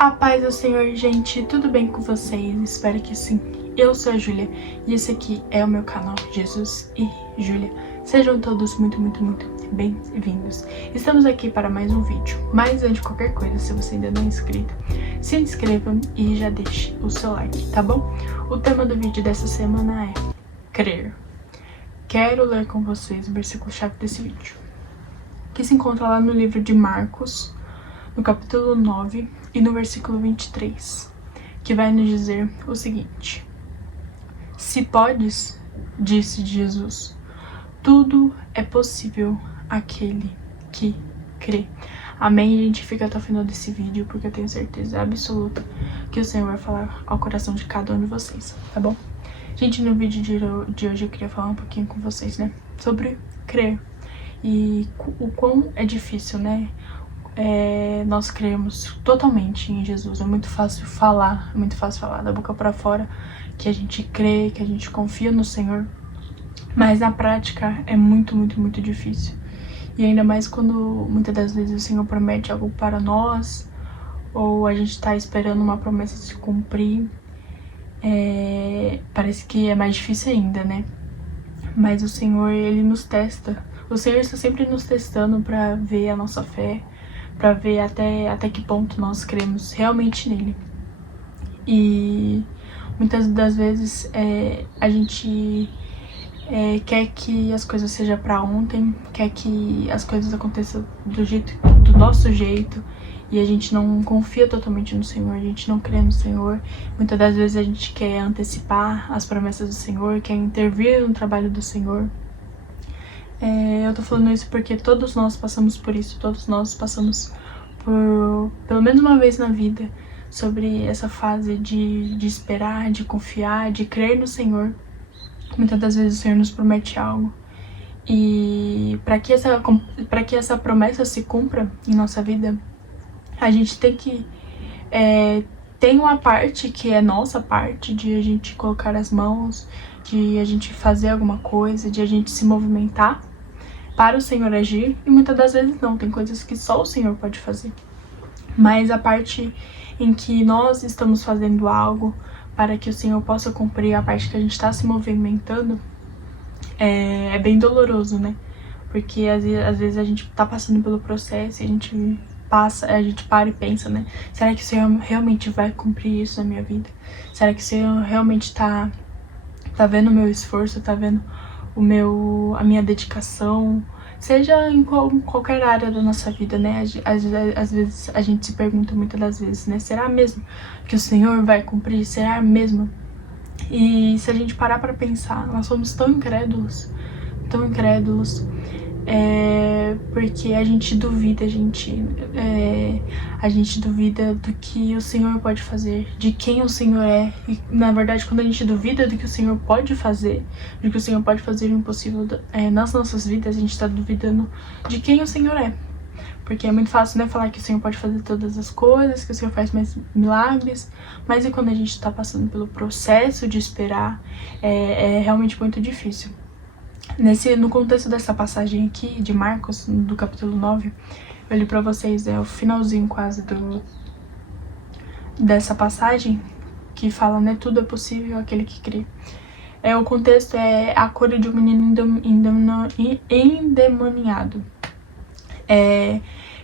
A paz do Senhor, gente, tudo bem com vocês? Espero que sim. Eu sou a Júlia e esse aqui é o meu canal Jesus e Júlia. Sejam todos muito bem-vindos. Estamos aqui para mais um vídeo. Mas antes de qualquer coisa, se você ainda não é inscrito, se inscreva e já deixe o seu like, tá bom? O tema do vídeo dessa semana é crer. Quero ler com vocês o versículo-chave desse vídeo, que se encontra lá no livro de Marcos, no capítulo 9 e no versículo 23, que vai nos dizer o seguinte: Se podes, disse Jesus, tudo é possível àquele que crê. Amém? A gente fica até o final desse vídeo, porque eu tenho certeza absoluta que o Senhor vai falar ao coração de cada um de vocês, tá bom? Gente, no vídeo de hoje eu queria falar um pouquinho com vocês, né, sobre crer e o quão é difícil, né, nós cremos totalmente em Jesus. É muito fácil falar da boca pra fora que a gente crê, que a gente confia no Senhor, mas na prática é muito difícil. E ainda mais quando muitas das vezes o Senhor promete algo para nós, ou a gente tá esperando uma promessa se cumprir, parece que é mais difícil ainda, né? Mas o Senhor, Ele nos testa. O Senhor está sempre nos testando para ver a nossa fé, para ver até que ponto nós cremos realmente nele. E muitas das vezes a gente quer que as coisas sejam para ontem, quer que as coisas aconteçam do nosso jeito, e a gente não confia totalmente no Senhor, a gente não crê no Senhor. Muitas das vezes a gente quer antecipar as promessas do Senhor, quer intervir no trabalho do Senhor. Eu tô falando isso porque todos nós passamos por isso, todos nós passamos por, pelo menos uma vez na vida, sobre essa fase de esperar, de confiar, de crer no Senhor. Muitas das vezes o Senhor nos promete algo, e para que essa promessa se cumpra em nossa vida, a gente tem que tem uma parte que é nossa parte, de a gente colocar as mãos, de a gente fazer alguma coisa, de a gente se movimentar para o Senhor agir, e muitas das vezes não, tem coisas que só o Senhor pode fazer. Mas a parte em que nós estamos fazendo algo para que o Senhor possa cumprir a parte que a gente está se movimentando, é bem doloroso, né? Porque às vezes a gente tá passando pelo processo e a gente para e pensa, né? Será que o Senhor realmente vai cumprir isso na minha vida? Será que o Senhor realmente tá vendo o meu esforço, tá vendo a minha dedicação? Seja em qualquer área da nossa vida, né? Às vezes a gente se pergunta, muitas das vezes, né? Será mesmo que o Senhor vai cumprir? Será mesmo? E se a gente parar pra pensar, nós somos tão incrédulos, porque a gente duvida, a gente duvida do que o Senhor pode fazer, de quem o Senhor é. E na verdade, quando a gente duvida do que o Senhor pode fazer, do que o Senhor pode fazer o impossível nas nossas vidas, a gente tá duvidando de quem o Senhor é. Porque é muito fácil, né, falar que o Senhor pode fazer todas as coisas, que o Senhor faz mais milagres, mas e quando a gente tá passando pelo processo de esperar, é realmente muito difícil. No contexto dessa passagem aqui de Marcos, do capítulo 9, eu li pra vocês, o finalzinho quase dessa passagem, que fala, né, tudo é possível àquele que crê. O contexto é a cura de um menino endemoniado.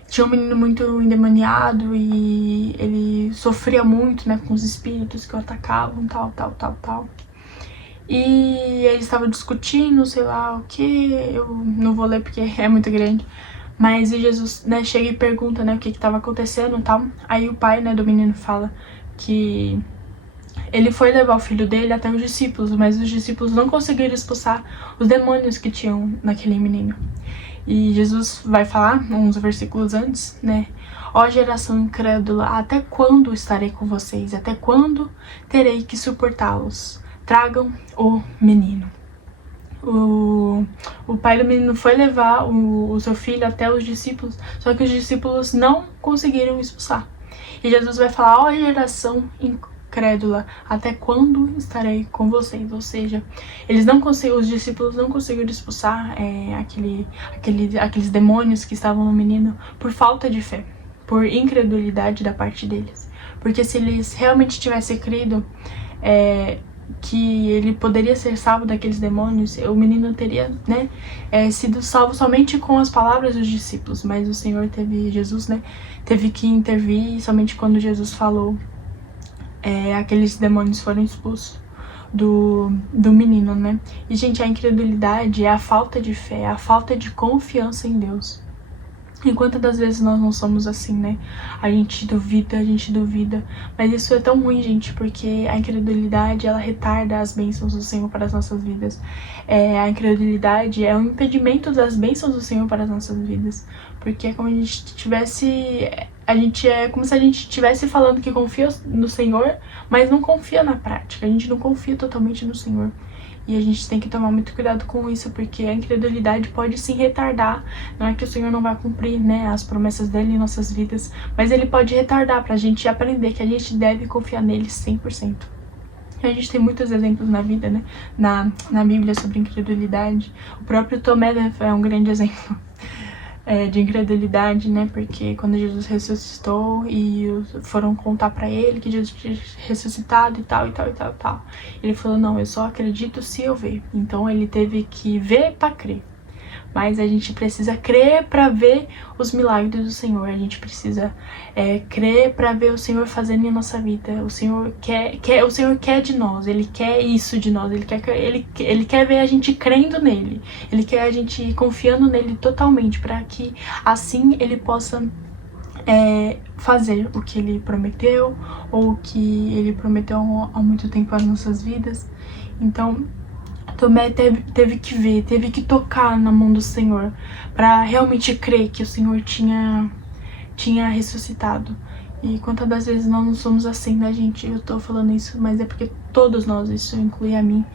Tinha um menino muito endemoniado e ele sofria muito, né, com os espíritos que o atacavam, tal. E eles estavam discutindo, sei lá o que, eu não vou ler porque é muito grande. Mas Jesus, né, chega e pergunta, né, o que estava acontecendo e tal. Aí o pai, né, do menino fala que ele foi levar o filho dele até os discípulos, mas os discípulos não conseguiram expulsar os demônios que tinham naquele menino. E Jesus vai falar, uns versículos antes, né, ó geração incrédula, até quando estarei com vocês? Até quando terei que suportá-los? Tragam o menino. O pai do menino foi levar o seu filho até os discípulos, só que os discípulos não conseguiram expulsar. E Jesus vai falar, ó geração incrédula, até quando estarei com vocês? Ou seja, os discípulos não conseguiram expulsar aqueles demônios que estavam no menino por falta de fé, por incredulidade da parte deles. Porque se eles realmente tivessem crido que ele poderia ser salvo daqueles demônios, o menino teria, né, sido salvo somente com as palavras dos discípulos. Mas o Senhor Jesus, né, teve que intervir, somente quando Jesus falou, aqueles demônios foram expulsos do menino, né? E, gente, a incredulidade é a falta de fé, é a falta de confiança em Deus. E quantas das vezes nós não somos assim, né? A gente duvida. Mas isso é tão ruim, gente, porque a incredulidade, ela retarda as bênçãos do Senhor para as nossas vidas. A incredulidade é um impedimento das bênçãos do Senhor para as nossas vidas. Porque é como a gente tivesse... é como se a gente estivesse falando que confia no Senhor, mas não confia na prática. A gente não confia totalmente no Senhor. E a gente tem que tomar muito cuidado com isso, porque a incredulidade pode sim retardar. Não é que o Senhor não vai cumprir, né, as promessas dele em nossas vidas, mas ele pode retardar pra gente aprender que a gente deve confiar nele 100%. E a gente tem muitos exemplos na vida, né, na Bíblia sobre incredulidade. O próprio Tomé, né, é um grande exemplo de incredulidade, né, porque quando Jesus ressuscitou e foram contar pra ele que Jesus tinha ressuscitado e tal, ele falou, não, eu só acredito se eu ver. Então ele teve que ver pra crer. Mas a gente precisa crer para ver os milagres do Senhor. A gente precisa crer para ver o Senhor fazendo em nossa vida. O Senhor quer de nós. Ele quer isso de nós. Ele quer ver a gente crendo nele. Ele quer a gente confiando nele totalmente, para que assim ele possa fazer o que ele prometeu, ou o que ele prometeu há muito tempo às nossas vidas. Então Tomé teve que ver, teve que tocar na mão do Senhor para realmente crer que o Senhor tinha ressuscitado. E quantas das vezes nós não somos assim, né, gente? Eu tô falando isso, mas é porque todos nós, isso inclui a mim.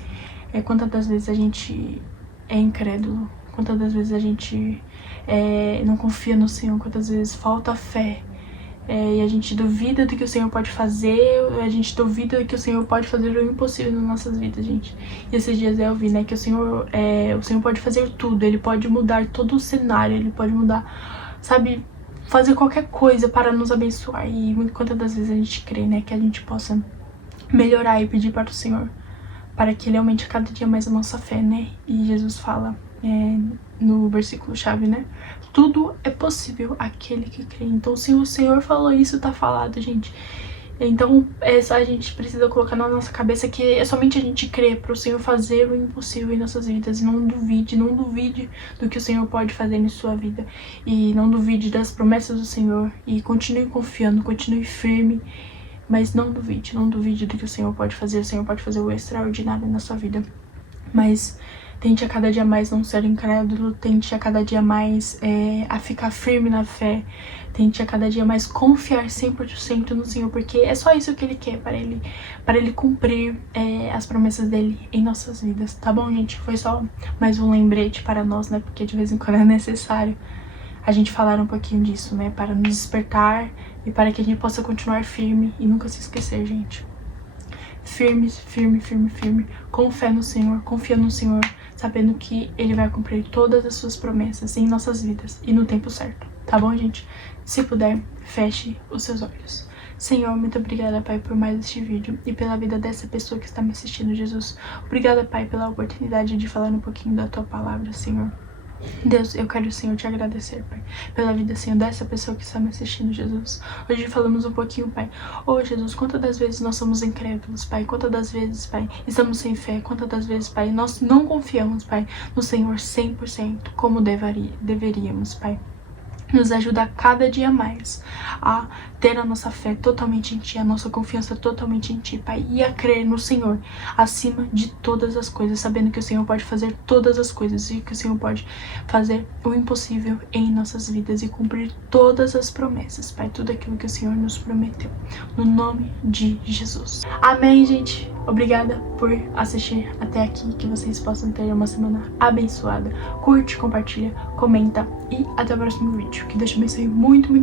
Quantas das vezes a gente é incrédulo, quantas das vezes a gente não confia no Senhor, quantas vezes falta fé. E a gente duvida do que o Senhor pode fazer, a gente duvida do que o Senhor pode fazer o impossível nas nossas vidas, gente. E esses dias eu vi, né, que o Senhor pode fazer tudo, Ele pode mudar todo o cenário, Ele pode mudar, sabe, fazer qualquer coisa para nos abençoar. E quantas das vezes a gente crê, né, que a gente possa melhorar e pedir para o Senhor, para que Ele aumente cada dia mais a nossa fé, né. E Jesus fala no versículo chave, né, tudo é possível aquele que crê. Então, se o Senhor falou isso, tá falado, gente. Então, a gente precisa colocar na nossa cabeça que é somente a gente crer para o Senhor fazer o impossível em nossas vidas. E não duvide do que o Senhor pode fazer em sua vida. E não duvide das promessas do Senhor. E continue confiando, continue firme. Mas não duvide do que o Senhor pode fazer. O Senhor pode fazer o extraordinário na sua vida. Mas tente a cada dia mais não ser incrédulo, tente a cada dia mais a ficar firme na fé, tente a cada dia mais confiar 100% no Senhor, porque é só isso que Ele quer, para ele cumprir as promessas dEle em nossas vidas, tá bom, gente? Foi só mais um lembrete para nós, né, porque de vez em quando é necessário a gente falar um pouquinho disso, né, para nos despertar e para que a gente possa continuar firme e nunca se esquecer, gente. Firme, com fé no Senhor, confia no Senhor, sabendo que Ele vai cumprir todas as suas promessas em nossas vidas e no tempo certo, tá bom, gente? Se puder, feche os seus olhos. Senhor, muito obrigada, Pai, por mais este vídeo e pela vida dessa pessoa que está me assistindo, Jesus. Obrigada, Pai, pela oportunidade de falar um pouquinho da Tua palavra, Senhor. Deus, eu quero, Senhor, te agradecer, Pai, pela vida, Senhor, dessa pessoa que está me assistindo, Jesus. Hoje falamos um pouquinho, Pai. Jesus, quantas das vezes nós somos incrédulos, Pai? Quantas das vezes, Pai, estamos sem fé? Quantas das vezes, Pai, nós não confiamos, Pai, no Senhor 100% como deveríamos, Pai? Nos ajuda a cada dia mais a ter a nossa fé totalmente em Ti, a nossa confiança totalmente em Ti, Pai, e a crer no Senhor acima de todas as coisas, sabendo que o Senhor pode fazer todas as coisas e que o Senhor pode fazer o impossível em nossas vidas e cumprir todas as promessas, Pai, tudo aquilo que o Senhor nos prometeu, no nome de Jesus. Amém, gente? Obrigada por assistir até aqui, que vocês possam ter uma semana abençoada. Curte, compartilha, comenta e até o próximo vídeo. Que Deus te abençoe muito.